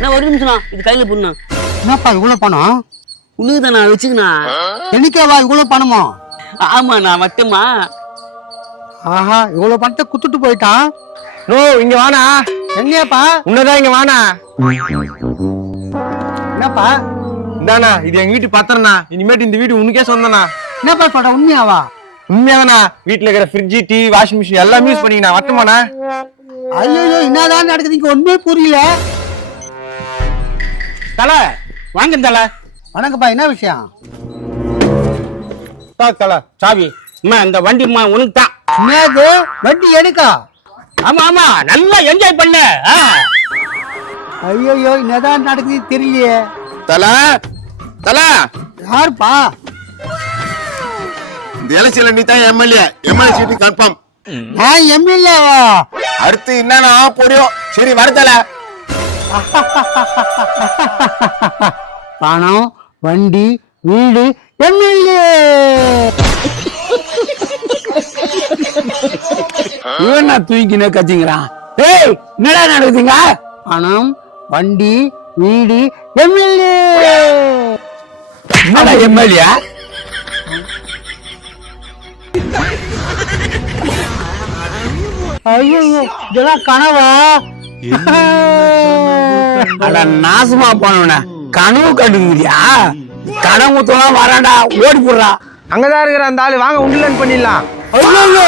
நான் ஒரு நிமிஷம் இது கையில பொண்ணு. என்னப்பா இவ்வளவு பணம்? உனக்குதான் நான் வச்சுக்கணா. எனக்கேவா இவ்வளவு பணமா? ஆமா நான் மட்டுமா. ஆஹா, இவ்வளவு பணத்தை குத்துட்டு போயிட்டான். நோ இங்க வானா. எங்கேப்பா? உன்னதான் இங்க வானா. என்னப்பா? இந்தாண்ணா இது எங்க வீட்டு பத்திரம்ண்ணா. இனிமேட்டு இந்த வீடு உனக்கே சொந்தண்ணா. என்னப்பா சொல்ற, உண்மையாவா? உண்மையாதாண்ணா. வீட்டுல இருக்கிற ஃப்ரிட்ஜ், டிவி, வாஷிங் மிஷின் எல்லாமே யூஸ் பண்ணிக்கண்ணா. வரட்டுமாண்ணா? ஐயோ, என்னதான் நடக்குது இங்க ஒண்ணுமே புரியல. தல வாங்க தல. வணக்கம்ப்பா, என்ன விஷயம்? தல சாவி அம்மா, இந்த வண்டிம்மா உனக்கு தான். என்னது வண்டி எனக்கா? ஆமா ஆமா, நல்லா என்ஜாய் பண்ண. ஐயோ, என்னதான் நடக்குது தெரியலையே. தல தல யாருப்பா? இந்த எலெக்ஷன்ல நீ தான் எம்எல்ஏ சீட்டு கன்ஃபார்ம். நான் எம்எல்ஏவா? அடுத்து என்னன்னா போறியும். சரி வரதல. பணம், வண்டி, வீடு, எம்எல்ஏ. இவனா தூக்கினே கத்திங்கிறான். ஏய் என்னடா நடக்குதுங்க? பணம், வண்டி, வீடு, எம்எல்ஏ. என்னடா எம்எல்ஏ? ஐயோ, இதெல்லாம் கனவா? அட நாசமா போனவன கனவு கண்டுங்கிறியா? கனவு தோலாம் வராண்டா, ஓடி போடுறா. அங்கதான் இருக்கிற அந்த ஆளு. வாங்க உண்டுலன்னு பண்ணிடலாம். ஐயோ